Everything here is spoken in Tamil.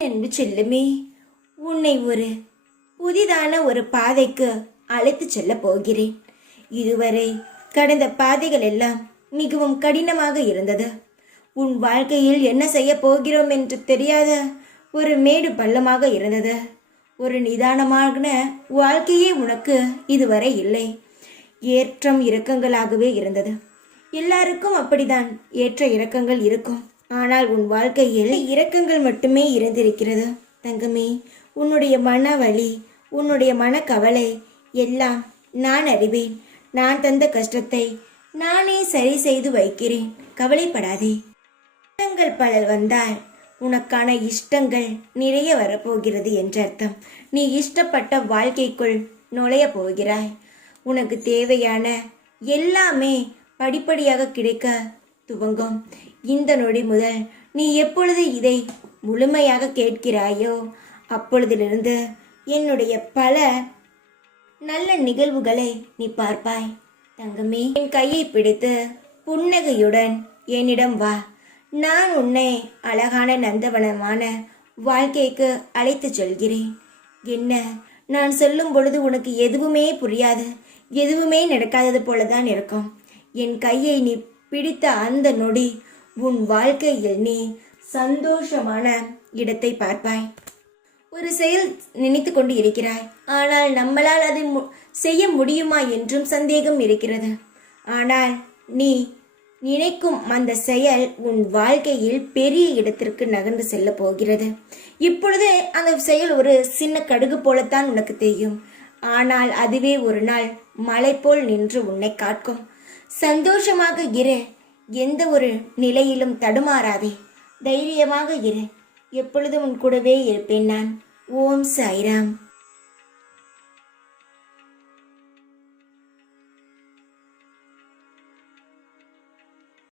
என்று செல்லுமே, உன்னை ஒரு புதிதான ஒரு பாதைக்கு அழைத்து செல்ல போகிறேன். இதுவரை கடந்த பாதைகள் எல்லாம் மிகவும் கடினமாக இருந்தது. உன் வாழ்க்கையில் என்ன செய்ய போகிறோம் என்று தெரியாத ஒரு மேடு பள்ளமாக இருந்தது. ஒரு நிதானமான வாழ்க்கையே உனக்கு இதுவரை இல்லை. ஏற்றம் இறக்கங்களாகவே இருந்தது. எல்லாருக்கும் அப்படிதான் ஏற்ற இறக்கங்கள் இருக்கும். ஆனால் உன் வாழ்க்கையில் இரக்கங்கள் மட்டுமே இருந்திருக்கிறது. தங்கமே, உன்னுடைய மன வலி, உன்னுடைய மனக்கவலை எல்லாம் நான் அறிவேன். நான் தந்த கஷ்டத்தை நானே சரி செய்து வைக்கிறேன். கவலைப்படாதே. இஷ்டங்கள் பல வந்தால் உனக்கான இஷ்டங்கள் நிறைய வரப்போகிறது என்று அர்த்தம். நீ இஷ்டப்பட்ட வாழ்க்கைக்குள் நுழைய போகிறாய். உனக்கு தேவையான எல்லாமே படிப்படியாக கிடைக்க துவங்கும். இந்த நொடி முதல் நீ எப்பொழுது இதை முழுமையாக கேட்கிறாயோ அப்பொழுதிலிருந்து என்னுடைய பல நல்ல நிகழ்வுகளை நீ பார்ப்பாய். தங்கமே, என் கையை பிடித்து புன்னகையுடன் என்னிடம் வா. நான் உன்னை அழகான நந்தவனமான வாழ்க்கைக்கு அழைத்து செல்கிறேன். என்ன, நான் சொல்லும் பொழுது உனக்கு எதுவுமே புரியாது, எதுவுமே நடக்காதது போலதான் இருக்கும். என் கையை நீ பிடித்த அந்த நொடி உன் வாழ்க்கையில் நீ சந்தோஷமான இடத்தை பார்ப்பாய். ஒரு செயல் நினைத்து கொண்டு இருக்கிறாய், ஆனால் நம்மளால் அதை செய்ய முடியுமா என்றும் சந்தேகம் இருக்கிறது. ஆனால் நீ நினைக்கும் அந்த செயல் உன் வாழ்க்கையில் பெரிய இடத்திற்கு நகர்ந்து செல்ல போகிறது. இப்பொழுது அந்த செயல் ஒரு சின்ன கடுகு போலத்தான் உனக்கு தெரியும். ஆனால் அதுவே ஒரு நாள் மலை போல் நின்று உன்னை காக்கும். சந்தோஷமாக இரு. எந்த ஒரு நிலையிலும் தடுமாறாதே. தைரியமாக இரு. எப்பொழுதும் உன் கூடவே இருப்பேன் நான். ஓம் சாய்ராம்.